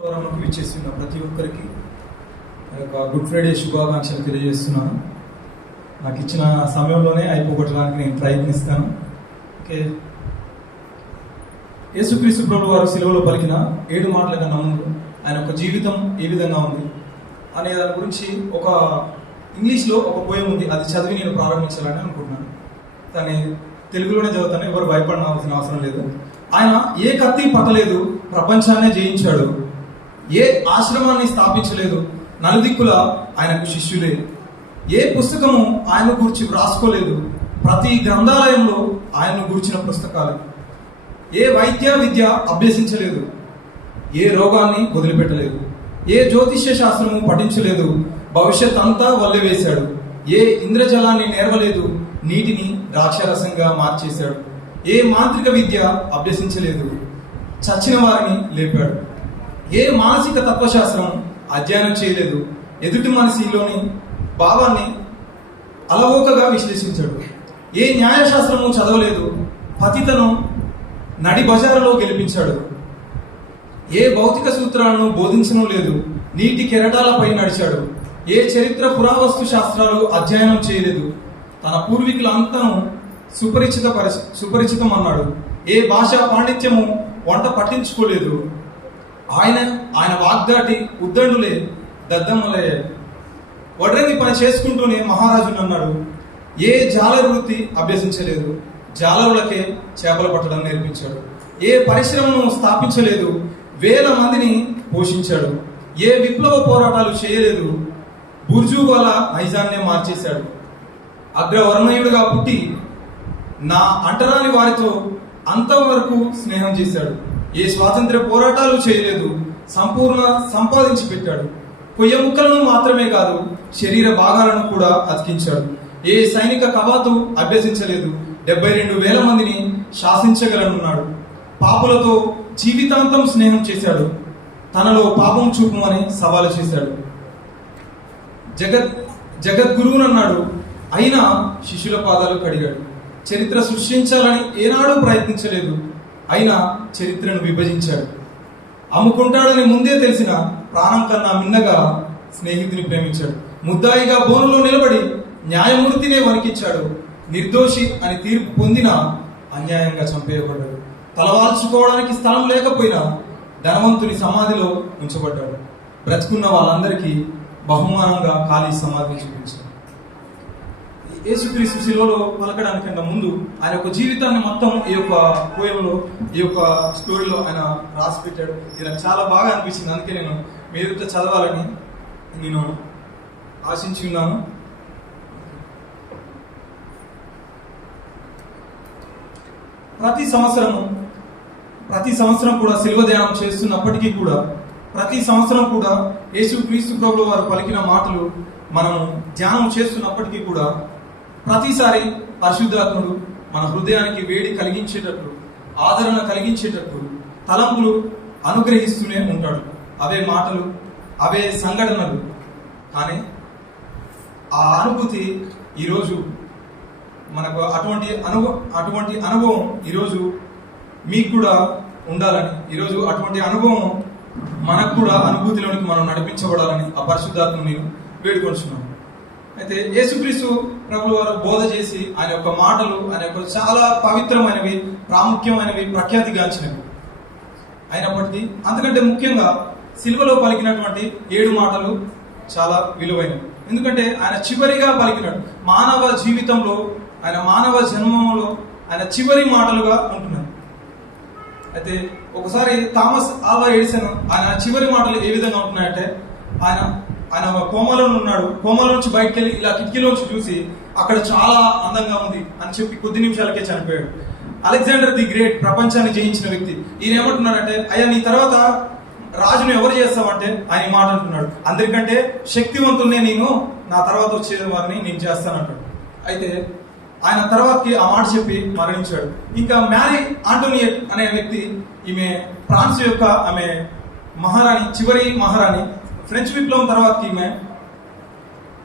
విచ్చేస్తున్న ప్రతి ఒక్కరికి good Friday శుభాకాంక్షలు తెలియజేస్తున్నాను. నాకు ఇచ్చిన సమయంలోనే అయిపోగొట్టడానికి నేను ప్రయత్నిస్తాను. ఓకే, యేసుక్రీస్తు ప్రభువు వారు సిలువలో పలికిన 7 మాటల కన్నా ముందు ఆయన ఒక జీవితం ఏ విధంగా ఉంది అనే దాని గురించి ఒక ఇంగ్లీష్లో ఒక పోయం ఉంది. అది చదివి నేను ప్రారంభించాలని అనుకుంటున్నాను. దాన్ని తెలుగులోనే చదువుతాను, ఎవరు భయపడాల్సిన అవసరం లేదు. ఆయన ఏ కత్తి పట్టలేదు, ప్రపంచాన్నే జయించాడు. ఏ ఆశ్రమాన్ని స్థాపించలేదు, నలుదిక్కుల ఆయనకు శిష్యులే. ఏ పుస్తకము ఆయన గురించి వ్రాసుకోలేదు, ప్రతి గ్రంథాలయంలో ఆయన్ను గురించిన పుస్తకాలు. ఏ వైద్య విద్య అభ్యసించలేదు, ఏ రోగాన్ని వదిలిపెట్టలేదు, ఏ జ్యోతిష్య శాస్త్రము పఠించలేదు, భవిష్యత్ అంతా వల్లెవేశాడు. ఏ ఇంద్రజలాన్ని నేర్వలేదు, నీటిని ద్రాక్షరసంగా మార్చేశాడు. ఏ మాంత్రిక విద్య అభ్యసించలేదు, చచ్చిన వారిని లేపాడు. ఏ మానసిక తత్వశాస్త్రం అధ్యయనం చేయలేదు, ఎదుటి మనిషిలోని భావాన్ని అలవోకగా విశ్లేషించాడు. ఏ న్యాయశాస్త్రము చదవలేదు, పతితను నడి బజారులో గెలిపించాడు. ఏ భౌతిక సూత్రాలను బోధించడం లేదు, నీటి కెరటాలపై నడిచాడు. ఏ చరిత్ర పురావస్తు శాస్త్రాలు అధ్యయనం చేయలేదు, తన పూర్వీకుల అంతను సుపరిచితం అన్నాడు. ఏ భాషా పాండిత్యము వంట పట్టించుకోలేదు, ఆయన వాగ్దాటి ఉద్దండులే దద్దమ్మలే. వడ్రంగి పని చేసుకుంటూనే మహారాజుని అన్నాడు. ఏ జాలరు వృత్తి అభ్యసించలేదు, జాలరులకే చేపలు పట్టడం నేర్పించాడు. ఏ పరిశ్రమను స్థాపించలేదు, వేల మందిని పోషించాడు. ఏ విప్లవ పోరాటాలు చేయలేదు, బుర్జువాల నైజాన్నే మార్చేశాడు. అగ్రవర్ణయుడుగా పుట్టి నా అంటరాని వారితో అంతవరకు స్నేహం చేశాడు. ఏ స్వాతంత్ర్య పోరాటాలు చేయలేదు, సంపూర్ణ సంపాదించి పెట్టాడు. కొయ్య ముక్కలను మాత్రమే కాదు, శరీర భాగాలను కూడా అతికించాడు. ఏ సైనిక కవాతు అభ్యసించలేదు, 72,000 మందిని శాసించగలనున్నాడు. పాపులతో జీవితాంతం స్నేహం చేశాడు, తనలో పాపం చూపమని సవాలు చేశాడు. జగద్గురువునన్నాడు, అయినా శిష్యుల పాదాలు కడిగాడు. చరిత్ర సృష్టించాలని ఏనాడూ ప్రయత్నించలేదు, అయినా చరిత్రను విభజించాడు. అమ్ముకుంటాడని ముందే తెలిసిన ప్రాణం కన్నా మిన్నగా స్నేహితుని ప్రేమించాడు. ముద్దాయిగా బోనులో నిలబడి న్యాయమూర్తినే వణికించాడు. నిర్దోషి అని తీర్పు పొందినా అన్యాయంగా చంపేయబడ్డాడు. తలవాల్చుకోవడానికి స్థలం లేకపోయినా ధనవంతుని సమాధిలో ఉంచబడ్డాడు. బ్రతుకున్న వాళ్ళందరికీ బహుమానంగా ఖాళీ సమాధిని చూపించాడు. యేసుక్రీస్తు శిలువలో పలకడానికన్నా ముందు ఆయన యొక్క జీవితాన్ని మొత్తం ఈ యొక్క పోయంలో, ఈ యొక్క స్టోరీలో ఆయన రాసి పెట్టాడు. ఇది నాకు చాలా బాగా అనిపించింది. అందుకే నేను మీరుతో చదవాలని నేను ఆశించి ఉన్నాను. ప్రతి సంవత్సరం కూడా శిలువ ధ్యానం చేస్తున్నప్పటికీ కూడా, ప్రతి సంవత్సరం కూడా యేసుక్రీస్తు ప్రభువు వారు పలికిన మాటలు మనం ధ్యానం చేస్తున్నప్పటికీ కూడా ప్రతిసారి పరిశుద్ధాత్ముడు మన హృదయానికి వేడి కలిగించేటట్లు, ఆదరణ కలిగించేటట్లు తలంపులు అనుగ్రహిస్తూనే ఉంటాడు. అవే మాటలు, అవే సంఘటనలు. కానీ ఆ అనుభూతి ఈరోజు మనకు అటువంటి అనుభవం ఈరోజు మీకు కూడా ఉండాలని, ఈరోజు అటువంటి అనుభవం మనకు కూడా అనుభూతిలోనికి మనం నడిపించబడాలని ఆ పరిశుద్ధాత్మను నేను వేడుకొంటున్నాను. అయితే యేసుక్రీస్తు ప్రభువు వారు బోధ చేసి ఆయన యొక్క మాటలు, ఆయన యొక్క చాలా పవిత్రమైనవి, ప్రాముఖ్యమైనవి, ప్రఖ్యాతిగాంచినవి అయినప్పటికీ అంతకంటే ముఖ్యంగా సిలువలో పలికినటువంటి 7 మాటలు చాలా విలువైనవి. ఎందుకంటే ఆయన చివరిగా పలికినాడు. మానవ జీవితంలో, ఆయన మానవ జన్మంలో ఆయన చివరి మాటలుగా ఉంటున్నాయి. అయితే ఒకసారి థామస్ ఆల్వా ఎడిసన్ ఆయన చివరి మాటలు ఏ విధంగా ఉంటున్నాయంటే, ఆయన కోమాలో ఉన్నాడు. కోమాలో నుంచి బయటకు వెళ్ళి ఇలా కిటికీలోంచి చూసి అక్కడ చాలా అందంగా ఉంది అని చెప్పి కొద్ది నిమిషాలకే చనిపోయాడు. అలెగ్జాండర్ ది గ్రేట్, ప్రపంచాన్ని జయించిన వ్యక్తి, ఈయన ఏమంటున్నాడంటే, అయ్యా నీ తర్వాత రాజును ఎవరు చేస్తావంటే ఆయన మాట అంటున్నాడు, అందరికంటే శక్తివంతున్నే నేను, నా తర్వాత వచ్చే వారిని నేను చేస్తానంటాడు. అయితే ఆయన తర్వాతకి ఆ మాట చెప్పి మరణించాడు. ఇంకా మ్యారీ ఆంటోనియట్ అనే వ్యక్తి, ఈమె ఫ్రాన్స్ యొక్క ఆమె మహారాణి, చివరి మహారాణి. ఫ్రెంచ్ విప్లవం తర్వాత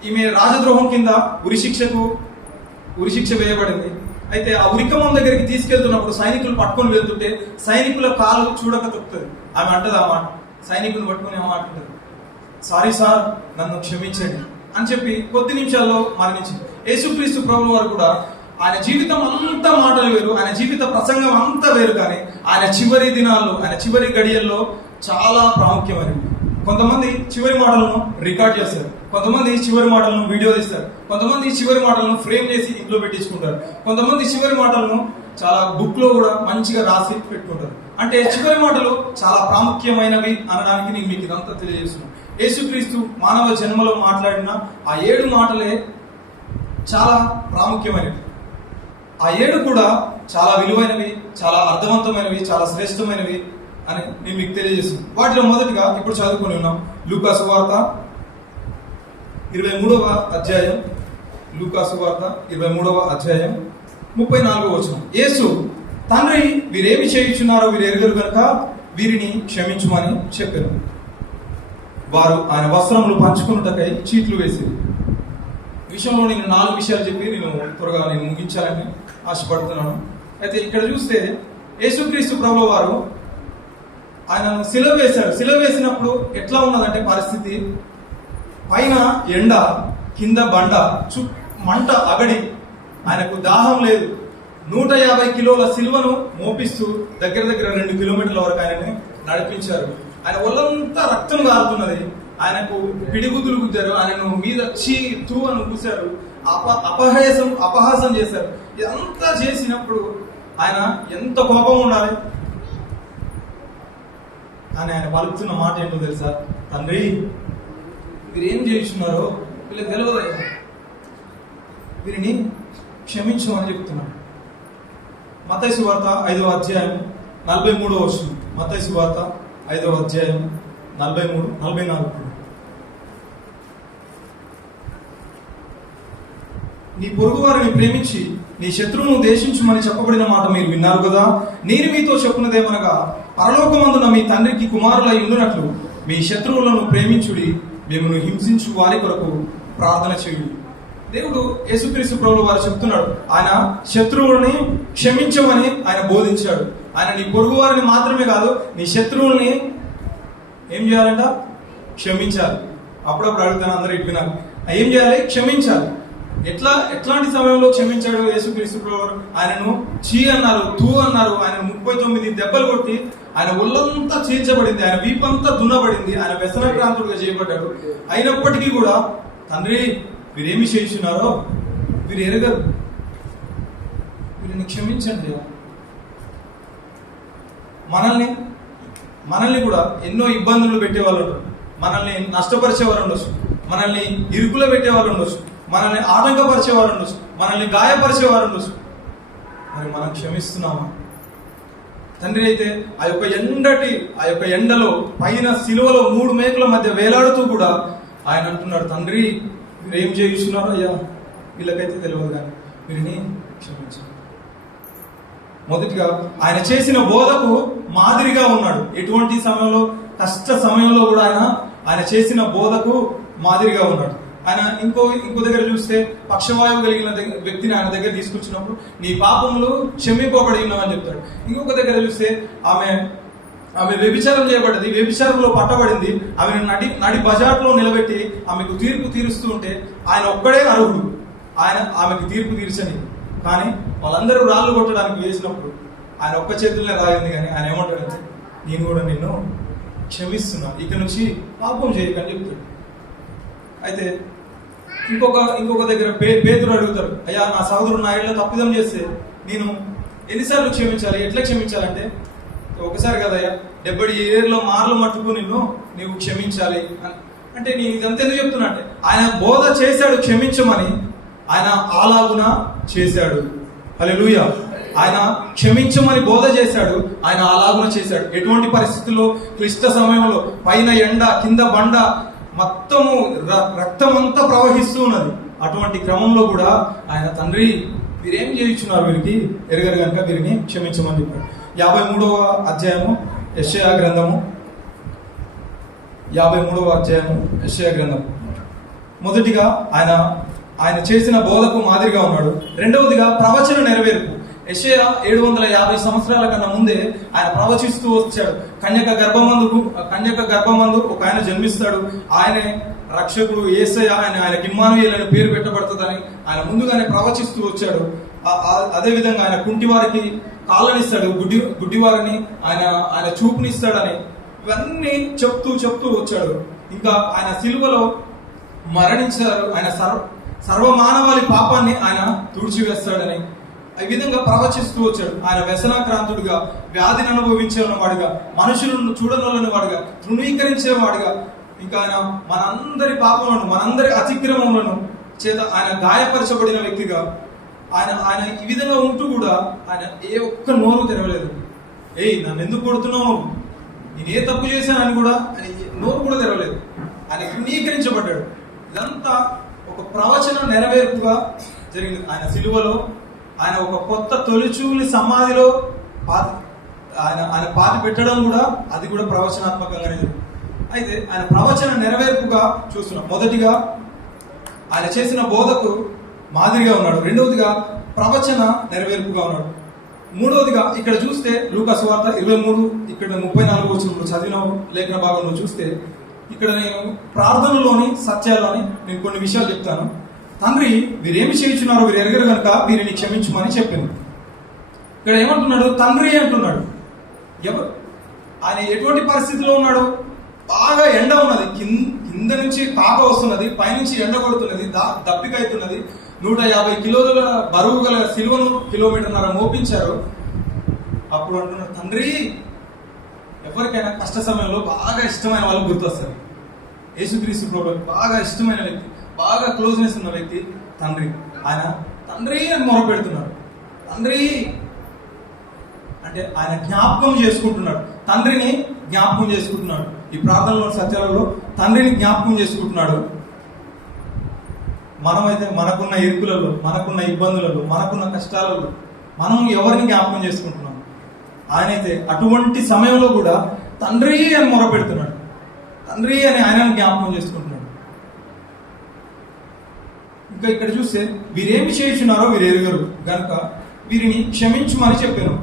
ఈమె రాజద్రోహం కింద ఉరిశిక్ష వేయబడింది. అయితే ఆ ఉరికమ్మం దగ్గరికి తీసుకెళ్తున్నప్పుడు సైనికులు పట్టుకొని వెళ్తుంటే సైనికుల కాలు చూడక తొక్కుతుంది. ఆమె అంటది ఆ మాట, సైనికుని పట్టుకుని మాట్లాడారు, సారీ సార్, నన్ను క్షమించండి అని చెప్పి కొద్ది నిమిషాల్లో మరణించింది. యేసుక్రీస్తు ప్రభువు వారు కూడా ఆయన జీవితం అంతా మాటలు వేరు, ఆయన జీవిత ప్రసంగం అంతా వేరు, కానీ ఆయన చివరి దినాల్లో, ఆయన చివరి గడియల్లో చాలా ప్రాముఖ్యమైనవి. కొంతమంది చివరి మాటలను రికార్డ్ చేస్తారు, కొంతమంది చివరి మాటలను వీడియో తీస్తారు, కొంతమంది చివరి మాటలను ఫ్రేమ్ చేసి ఇంట్లో పెట్టించుకుంటారు, కొంతమంది చివరి మాటలను చాలా బుక్ లో కూడా మంచిగా రాసి పెట్టుకుంటారు. అంటే చివరి మాటలు చాలా ప్రాముఖ్యమైనవి అనడానికి నేను మీకు ఇదంతా తెలియజేస్తున్నాను. యేసుక్రీస్తు మానవ జన్మలో మాట్లాడిన ఆ 7 మాటలే చాలా ప్రాముఖ్యమైనవి. ఆ 7 కూడా చాలా విలువైనవి, చాలా అర్థవంతమైనవి, చాలా శ్రేష్టమైనవి అని నేను మీకు తెలియజేస్తున్నాను. వాటిలో మొదటిగా ఇప్పుడు చదువుకుని ఉన్నాం లూకా సువార్త 23వ అధ్యాయం, లూకా సువార్త 23వ అధ్యాయం 34వ వచనం. యేసు, తండ్రి, వీరేమి చేయుచున్నారో వీరు ఎరుగరు గనుక వీరిని క్షమించుమని చెప్పారు. వారు ఆయన వస్త్రములు పంచుకున్నటకై చీట్లు వేసి. విషయంలో నేను 4 విషయాలు చెప్పి నేను త్వరగా ముగించాలని ఆశపడుతున్నాను. అయితే ఇక్కడ చూస్తే యేసుక్రీస్తు ప్రభువు వారు ఆయన సిలువ వేశాడు. సిలువ వేసినప్పుడు ఎట్లా ఉన్నదంటే పరిస్థితి, పైన ఎండ, కింద బండ, మంట అగడి, ఆయనకు దాహం లేదు. 150 కిలోల సిలువను మోపిస్తూ దగ్గర 2 కిలోమీటర్ల వరకు ఆయనని నడిపించారు. ఆయన ఒళ్ళంతా రక్తం కారుతున్నది, ఆయనకు పిడిగుద్దులు గుద్దారు, ఆయనను మీద తూ అని కూశారు, అపహాసం చేశారు. ఇదంతా చేసినప్పుడు ఆయన ఎంత కోపం ఉండాలి. కానీ ఆయన పలుకుతున్న మాట ఏంటో తెలుసా? తండ్రి, మీరు ఏం చేస్తున్నారో వీళ్ళకి తెలియదు, వీరిని క్షమించు అని చెప్తున్నాడు. మత్తయి సువార్త 5వ అధ్యాయం 43వ వచనం. మత్తయి సువార్త 5వ అధ్యాయం 43, 44. నీ పొరుగు వారిని ప్రేమించి నీ శత్రువును దేశించుమని చెప్పబడిన మాట మీరు విన్నారు కదా. నేను మీతో చెప్పున్నదేమనగా, పరలోకమందున మీ తండ్రికి కుమారులై ఉండునట్లు మీ శత్రువులను ప్రేమించుడి, మిమ్మల్ని హింసించు వారి కొరకు ప్రార్థన చేయుడి. దేవుడు యేసుక్రీస్తు ప్రభువు వారు చెప్తున్నాడు, ఆయన శత్రువుల్ని క్షమించమని ఆయన బోధించాడు. ఆయన నీ పొరుగు వారిని మాత్రమే కాదు, నీ శత్రువుల్ని ఏం చేయాలంట? క్షమించాలి. అప్పుడప్పుడు అడుగుతాను, అందరూ ఇటు వినాలి. ఏం చేయాలి? క్షమించాలి. ఎట్లాంటి సమయంలో క్షమించాడు యేసుక్రీస్తు ప్రభువు? ఆయనను చీ అన్నారు, తూ అన్నారు, ఆయన 39 దెబ్బలు కొట్టి ఆయన ఒళ్ళంతా చీల్చబడింది, ఆయన వీపంతా దున్నబడింది, ఆయన వ్యసనక్రాంతుడిగా చేయబడ్డాడు. అయినప్పటికీ కూడా, తండ్రి, వీరేమి చేస్తున్నారో వీరు ఎరగరు, వీరిని క్షమించండి. మనల్ని కూడా ఎన్నో ఇబ్బందులు పెట్టేవాళ్ళు ఉంటారు, మనల్ని నష్టపరిచేవారు ఉండొచ్చు, మనల్ని ఇరుకులో పెట్టేవాళ్ళు ఉండొచ్చు, మనల్ని ఆటంకపరిచేవారు ఉండొచ్చు, మనల్ని గాయపరిచేవారు ఉండొచ్చు. మరి మనం క్షమిస్తున్నామా? తండ్రి అయితే ఆ యొక్క ఎండలో పైన సిలువలో 3 మేకుల మధ్య వేలాడుతూ కూడా ఆయన అంటున్నాడు, తండ్రి, మీరు ఏం చేస్తున్నారు అయ్యా, వీళ్ళకైతే తెలియదు కానీ వీరిని క్షమించండి. మొదటిగా ఆయన చేసిన బోధకు మాదిరిగా ఉన్నాడు. ఎటువంటి సమయంలో, కష్ట సమయంలో కూడా ఆయన చేసిన బోధకు మాదిరిగా ఉన్నాడు. ఆయన ఇంకో దగ్గర చూస్తే పక్షవాయువు కలిగిన వ్యక్తిని ఆయన దగ్గర తీసుకొచ్చినప్పుడు నీ పాపములు క్షమింపబడి ఉన్నామని చెప్తాడు. ఇంకొక దగ్గర చూస్తే ఆమె వ్యభిచారం చేయబడ్డది, వ్యభిచారంలో పట్టబడింది, ఆమెను నడి బజార్లో నిలబెట్టి ఆమెకు తీర్పు తీరుస్తూ ఉంటే ఆయన ఒక్కడే అర్హుడు ఆమెకు తీర్పు తీర్చని. కానీ వాళ్ళందరూ రాళ్ళు కొట్టడానికి వేసినప్పుడు ఆయన ఒక్క చేతుల్లోనే రాగింది. కానీ ఆయన ఏమంటాడంటే, నేను కూడా నిన్ను క్షమిస్తున్నా, ఇక నుంచి పాపం చేయకని చెప్తాడు. అయితే ఇంకొక దగ్గర పేతురు అడుగుతాడు, అయ్యా, నా సహోదరుడు నా ఇళ్ళ తప్పిదం చేస్తే నేను ఎన్నిసార్లు క్షమించాలి, ఎట్లా క్షమించాలంటే, ఒకసారి కదయ్యా 70 ఏళ్ళలో మార్లు మట్టుకు నీవు క్షమించాలి అని. అంటే నేను ఇదంతా ఎందుకు చెప్తున్నా అంటే, ఆయన బోధ చేశాడు క్షమించమని, ఆయన అలాగున చేశాడు. హల్లెలూయా. ఆయన క్షమించమని బోధ చేశాడు, ఆయన అలాగున చేశాడు. ఎటువంటి పరిస్థితుల్లో, క్లిష్ట సమయంలో, పైన ఎండ, కింద బండ, మొత్తము రక్తం అంతా ప్రవహిస్తూ ఉన్నది, అటువంటి క్రమంలో కూడా ఆయన, తండ్రి, వీరేం చేయించున్నారు, వీరికి ఎరగరు కనుక వీరిని క్షమించమని చెప్పాడు. 53వ అధ్యాయము యెషయా గ్రంథము, 53వ అధ్యాయము యెషయా గ్రంథము. మొదటిగా ఆయన చేసిన బోధకు మాదిరిగా ఉన్నాడు. రెండవదిగా ప్రవచన నెరవేర్పు. యెషయా 750 సంవత్సరాల కన్నా ముందే ఆయన ప్రవచిస్తూ వచ్చాడు. కన్యక గర్భమందు ఒక ఆయన జన్మిస్తాడు, ఆయనే రక్షకుడు యేసయ్య, ఆయనకి ఇమ్మానుయేలు అనే పేరు పెట్టబడుతుందని ఆయన ముందుగానే ప్రవచిస్తూ వచ్చాడు. అదే విధంగా ఆయన కుంటి వారికి కాళ్ళనిస్తాడు, గుడ్డివారిని ఆయన చూపునిస్తాడని ఇవన్నీ చెప్తూ వచ్చాడు. ఇంకా ఆయన సిలువలో మరణించారు, ఆయన సర్వమానవాళి పాపాన్ని ఆయన తుడిచివేస్తాడని ఈ విధంగా ప్రవచిస్తూ వచ్చాడు. ఆయన వ్యసనాక్రాంతుడిగా, వ్యాధిని అనుభవించేవాడిగా, మనుషులను చూడనొల్లని వాడిగా, తృణీకరించేవాడిగా, ఇంకా ఆయన మనందరి పాపములను, మనందరి అతిక్రమములను చేత ఆయన గాయపరచబడిన వ్యక్తిగా ఆయన ఈ విధంగా ఉంటూ కూడా ఆయన ఏ ఒక్క నోరు తెరవలేదు. నన్ను ఎందుకు కొడుతున్నావు, నేను ఏ తప్పు చేశానని కూడా ఆయన నోరు కూడా తెరవలేదు. ఆయన తృణీకరించబడ్డాడు. ఇదంతా ఒక ప్రవచన నెరవేర్పుగా జరిగింది. ఆయన సిలువలో ఆయన ఒక కొత్త తొలిచూలి సమాధిలో ఆయన పాతి పెట్టడం కూడా అది కూడా ప్రవచనాత్మకంగానే జరిగింది. అయితే ఆయన ప్రవచన నెరవేర్పుగా చూస్తున్నాం. మొదటిగా ఆయన చేసిన బోధకు మాదిరిగా ఉన్నాడు. రెండవదిగా ప్రవచన నెరవేర్పుగా ఉన్నాడు. మూడవదిగా ఇక్కడ చూస్తే లూకా సువార్త 23 ఇక్కడ 34 వచనంలో చదివిన లేఖన భాగంలో చూస్తే ఇక్కడ నేను ప్రార్థనలోని సత్యాలని నేను కొన్ని విషయాలు చెప్తాను. తండ్రి వీరేమి చేయించున్నారో వీరు ఎరగరు కనుక వీరిని క్షమించమని చెప్పింది. ఇక్కడ ఏమంటున్నాడు? తండ్రి అంటున్నాడు. ఎవరు ఆయన ఎటువంటి పరిస్థితిలో ఉన్నాడు? బాగా ఎండ ఉన్నది, కింద నుంచి కాక వస్తున్నది, పైనుంచి ఎండ కొడుతున్నది, దప్పికైతున్నది. 150 కిలోల బరువు గల సిలువను 1.5 కిలోమీటర్ల మోపించారు. అప్పుడు అంటున్నాడు, తండ్రి. ఎవరికైనా కష్ట సమయంలో బాగా ఇష్టమైన వాళ్ళు గుర్తొస్తారు. యేసుక్రీస్తు ప్రభువుకి బాగా ఇష్టమైన వ్యక్తి, బాగా క్లోజ్నెస్ ఉన్న వ్యక్తి తండ్రి. ఆయన తండ్రి అని మొరపెడుతున్నాడు. తండ్రి అంటే ఆయన జ్ఞాపకం చేసుకుంటున్నాడు, తండ్రిని జ్ఞాపకం చేసుకుంటున్నాడు. ఈ ప్రార్థనలో సత్యాలలో తండ్రిని జ్ఞాపకం చేసుకుంటున్నాడు. మనమైతే మనకున్న ఇరుకులలో, మనకున్న ఇబ్బందులలో, మనకున్న కష్టాలలో మనం ఎవరిని జ్ఞాపకం చేసుకుంటున్నాం? ఆయనైతే అటువంటి సమయంలో కూడా తండ్రి అని మొరపెడుతున్నాడు, తండ్రి అని ఆయనను జ్ఞాపకం చేసుకుంటున్నాడు. ఇంకా ఇక్కడ చూస్తే వీరేమి చేయుచున్నారో వీరు ఎరుగరు గనుక వీరిని క్షమించమని చెప్పాను.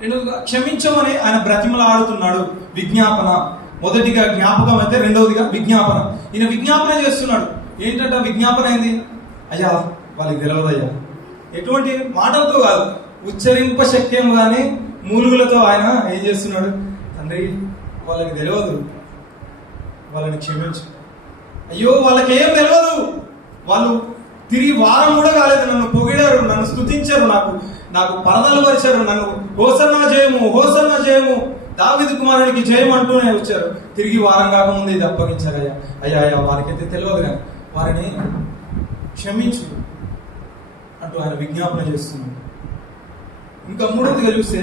రెండవదిగా క్షమించమని ఆయన బ్రతిమలాడుతున్నాడు. విజ్ఞాపన, మొదటిగా జ్ఞాపకం అయితే రెండవదిగా విజ్ఞాపన. ఈయన విజ్ఞాపన చేస్తున్నాడు. ఏంటంటే విజ్ఞాపన ఏంది? అయ్యా వాళ్ళకి తెలియదయ్యా. ఎటువంటి మాటలతో కాదు, ఉచ్చరింప శక్యం కానీ మూలుగులతో ఆయన ఏం చేస్తున్నాడు? తండ్రి వాళ్ళకి తెలియదు, వాళ్ళని క్షమించు. అయ్యో వాళ్ళకేం తెలియదు, వాళ్ళు తిరిగి వారం కూడా కాలేదు, నన్ను పొగిడారు, నన్ను స్తుతించారు, నాకు పరదలు పరిచారు, నన్ను హోసన్నా జయము దావీదు కుమారునికి జయం అంటూనే వచ్చారు. తిరిగి వారం కాకముందు ఇది అప్పగించారు. అయ్యా వారికైతే తెలియదు కానీ వారిని క్షమించు అంటూ ఆయన విజ్ఞాపన చేస్తున్నాడు. ఇంకా మూడవదిగా చూస్తే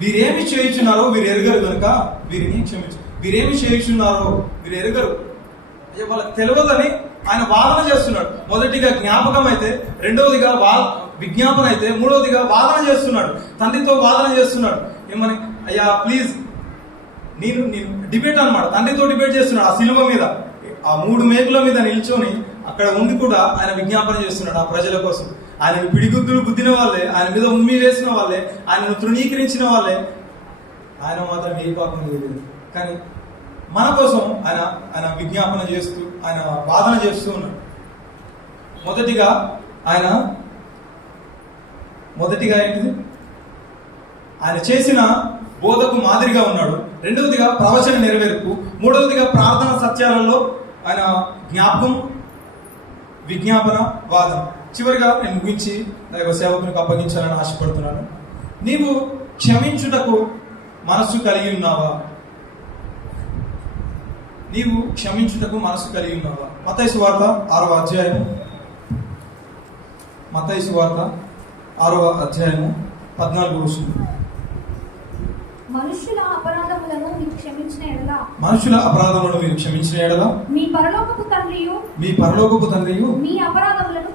వీరేమి చేయుచున్నారో వీరు ఎరగరు కనుక వీరిని క్షమించు. వీరేమి చేయుచున్నారో వీరు ఎరగరు, అయ్యా వాళ్ళకి తెలియదని ఆయన వాదన చేస్తున్నాడు. మొదటిగా జ్ఞాపకం అయితే, రెండవదిగా విజ్ఞాపన అయితే, మూడవదిగా వాదన చేస్తున్నాడు. తండ్రితో వాదన చేస్తున్నాడు. ఏమని? అయ్యా ప్లీజ్, నేను డిబేట్ అన్నమాట, తండ్రితో డిబేట్ చేస్తున్నాడు. ఆ శిలువ మీద, ఆ 3 మేకుల మీద నిల్చొని అక్కడ ఉండి కూడా ఆయన విజ్ఞాపన చేస్తున్నాడు ఆ ప్రజల కోసం. ఆయనను పిడిగుద్దులు గుద్దిన వాళ్ళే, ఆయన మీద ఉమ్మి వేసిన వాళ్ళే, ఆయనను తృణీకరించిన వాళ్ళే, ఆయన మాత్రం ఏ పాపం లేదు. కానీ మన కోసం ఆయన విజ్ఞాపన చేస్తూ, ఆయన వాదన చేస్తూ ఉన్నాడు. మొదటిగా ఏంటిది? ఆయన చేసిన బోధకు మాదిరిగా ఉన్నాడు. రెండవదిగా ప్రవచన నెరవేర్పు, మూడవదిగా ప్రార్థన సత్యాలలో ఆయన జ్ఞాపకం, విజ్ఞాపన, వాదన. చివరిగా నేను ముగించి దైవ సేవకునికి అప్పగించాలని ఆశపడుతున్నాను. నీవు క్షమించుటకు మనస్సు కలిగి ఉన్నావా? నీవు క్షమించుటకు మనసు కలిగి ఉన్నావా? మత్తయి సువార్త 6వ అధ్యాయము, మత్తయి సువార్త 6వ అధ్యాయము 14వ వచనం. మనుషుల అపరాధములను మీరు క్షమించిన ఎడల మీ పరలోకపు తండ్రియు మీ అపరాధములను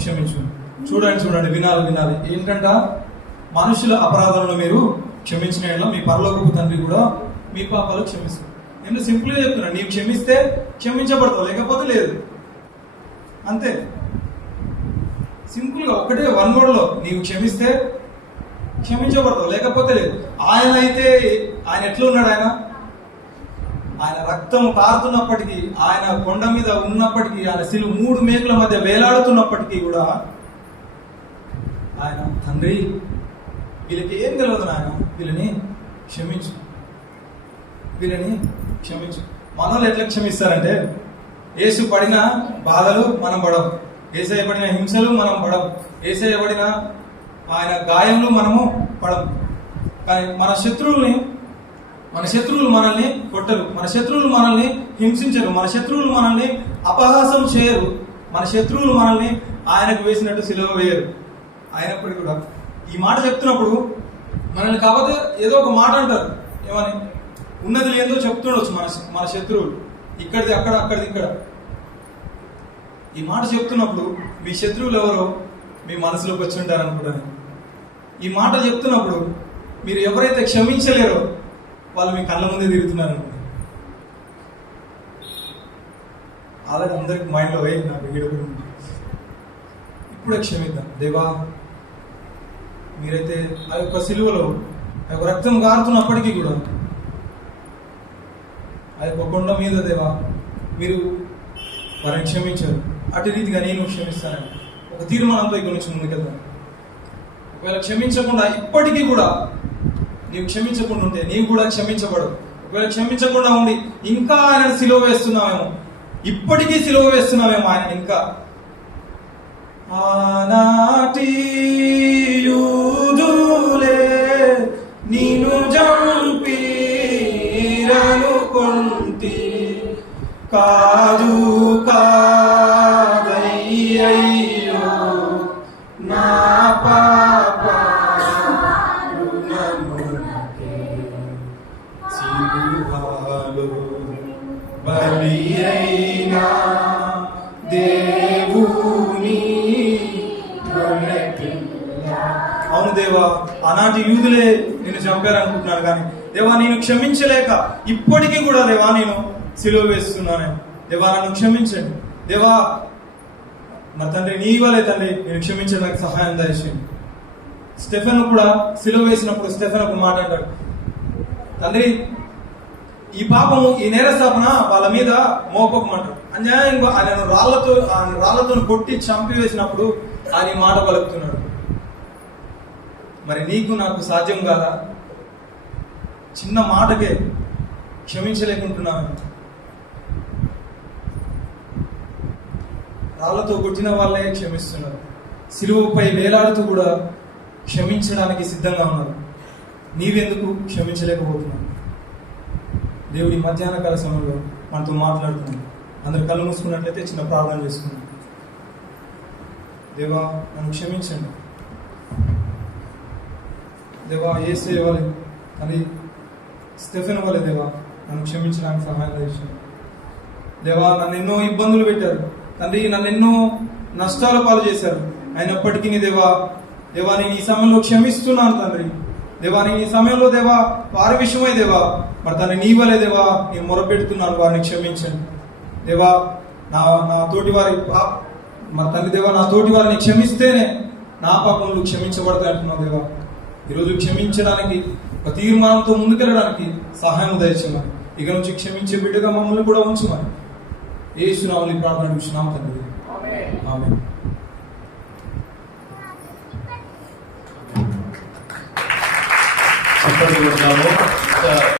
క్షమించు. చూడండి, వినాలి. ఏంటంట? మనుషుల అపరాధములను మీరు క్షమించిన ఎడల మీ పరలోకపు తండ్రి కూడా మీ పాపాలు క్షమిస్తారు. నేను సింపుల్ గా చెప్తున్నా, నీవు క్షమిస్తే క్షమించబడతావు, లేకపోతే లేదు. అంతే. సింపుల్ గా ఒకటే వన్ వర్డ్ లో నీవు క్షమిస్తే క్షమించబడతావు, లేకపోతే లేదు. ఆయన అయితే ఆయన ఎట్లా ఉన్నాడు? ఆయన రక్తం కారుతున్నప్పటికీ, ఆయన కొండ మీద ఉన్నప్పటికీ, ఆయన శిలువ 3 మేకుల మధ్య వేలాడుతున్నప్పటికీ కూడా ఆయన తండ్రి వీళ్ళకి ఏం తెలియదు నాయన, వీళ్ళని క్షమించు, వీళ్ళని క్షమించు. మనోళ్ళు ఎట్లా క్షమిస్తారంటే, యేసు పడిన బాధలు మనం పడం, యేసయ్య పడిన హింసలు మనం పడం, యేసయ్య పడిన ఆయన గాయములు మనము పడం. కానీ మన శత్రువులు మనల్ని కొట్టరు, మన శత్రువులు మనల్ని హింసించరు, మన శత్రువులు మనల్ని అపహాసం చేయరు, మన శత్రువులు మనల్ని ఆయనకు వేసినట్టు సిలువ వేయరు. అయినప్పటికీ కూడా ఈ మాట చెప్తున్నప్పుడు మనల్ని కాకపోతే ఏదో ఒక మాట అంటారు, ఏమని ఉన్నది లేదో చెప్తుండొచ్చు మన శత్రువులు, ఇక్కడిది అక్కడ, అక్కడిది ఇక్కడ. ఈ మాట చెప్తున్నప్పుడు మీ శత్రువులు ఎవరో మీ మనసులోకి వచ్చి ఉంటారు అనుకుంటాను. ఈ మాట చెప్తున్నప్పుడు మీరు ఎవరైతే క్షమించలేరో వాళ్ళు మీ కళ్ళ ముందే తిరుగుతున్నారు అనుకుంటారు. అలాగే అందరికి మైండ్లో నాకు వీడొకటి ఉంది, ఇప్పుడే క్షమిద్దాం దేవా. మీరైతే ఆ యొక్క సిలువలో ఆ యొక్క రక్తం గారుతున్నప్పటికీ కూడా ఆ యొక్క కొండ మీద దేవా మీరు వారిని క్షమించారు, అటు రీతిగా నేను క్షమిస్తానని ఒక తీర్మానంతో ఇక్కడ నుంచి ముందుకెళ్తాను. ఒకవేళ క్షమించకుండా ఇప్పటికీ కూడా నీవు క్షమించకుండా ఉంటే నీవు కూడా క్షమించబడు. ఒకవేళ క్షమించకుండా ఉండి ఇంకా ఆయన సిలువ వేస్తున్నావేమో, ఇప్పటికీ సిలువ వేస్తున్నావేమో ఆయన ఇంకా. ఆనాటి యూదులే నిన్ను జంపీరనుకొంటి, కాదు కాదయ్యయ్యో నా పాపమునకే సిలువలో బలి అయినా దేవుని గొర్రెపిల్ల. అవును దేవా, ఆనాటి యూదులే నేను చంపారనుకుంటున్నాను, కానీ దేవా నేను క్షమించలేక ఇప్పటికీ కూడా దేవా నేను సిలువ వేస్తున్నాను. దేవా నన్ను క్షమించండి దేవా. నా తండ్రి నీ వలే తండ్రి నేను క్షమించడానికి సహాయం దయచేయండి. స్టెఫెన్ కూడా సిలువ వేసినప్పుడు స్టెఫెన్ ఒక మాట అంటాడు, తండ్రి ఈ పాపము ఈ నేరస్థాపన వాళ్ళ మీద మోపకమంటాడు. అన్యాయంగా ఆయన రాళ్లతో కొట్టి చంపి వేసినప్పుడు ఆయన మాట పలుకుతున్నాడు. మరి నీకు నాకు సాధ్యం కాదా? చిన్న మాటకే క్షమించలేకుంటున్నాను. రాళ్లతో కొట్టిన వాళ్ళే క్షమిస్తున్నారు, సిలువపై వేలాడుతూ కూడా క్షమించడానికి సిద్ధంగా ఉన్నారు. నీవెందుకు క్షమించలేకపోతున్నావు? దేవుడి మధ్యాహ్న కాల సమయంలో మనతో మాట్లాడుతున్నాడు. అందరు కళ్ళు మూసుకున్నట్లయితే చిన్న ప్రార్థన చేసుకున్నాం. దేవా నన్ను క్షమించండి దేవా. యేసయ్య వలె అది స్టెఫెన్ వలె దేవా నన్ను క్షమించడానికి సహాయం చేయండి దేవా. నన్ను ఎన్నో ఇబ్బందులు పెట్టారు తండ్రి, నన్ను ఎన్నో నష్టాల పాలు చేశారు. అయినప్పటికీ దేవా దేవా నేను ఈ సమయంలో క్షమిస్తున్నాను తండ్రి. దేవా నేను ఈ సమయంలో దేవా వారి విషయమై దేవా మరి తను నీ వలే దేవా నేను మొరపెడుతున్నాను, వారిని క్షమించండి దేవా. నా తోటి వారి మరి తండ్రి దేవా నా తోటి వారిని క్షమిస్తేనే నా పాపములు క్షమించబడతాయి అంటున్నావు దేవా. ఈరోజు క్షమించడానికి ఒక తీర్మానంతో ముందుకెళ్ళడానికి సహాయం దయచేయమని, ఇక నుంచి క్షమించే బిడ్డగా మమ్మల్ని కూడా ఉంచమని యేసునామములో ప్రార్థన చేస్తున్నాము తండ్రి. ఆమేన్. చెప్పండి.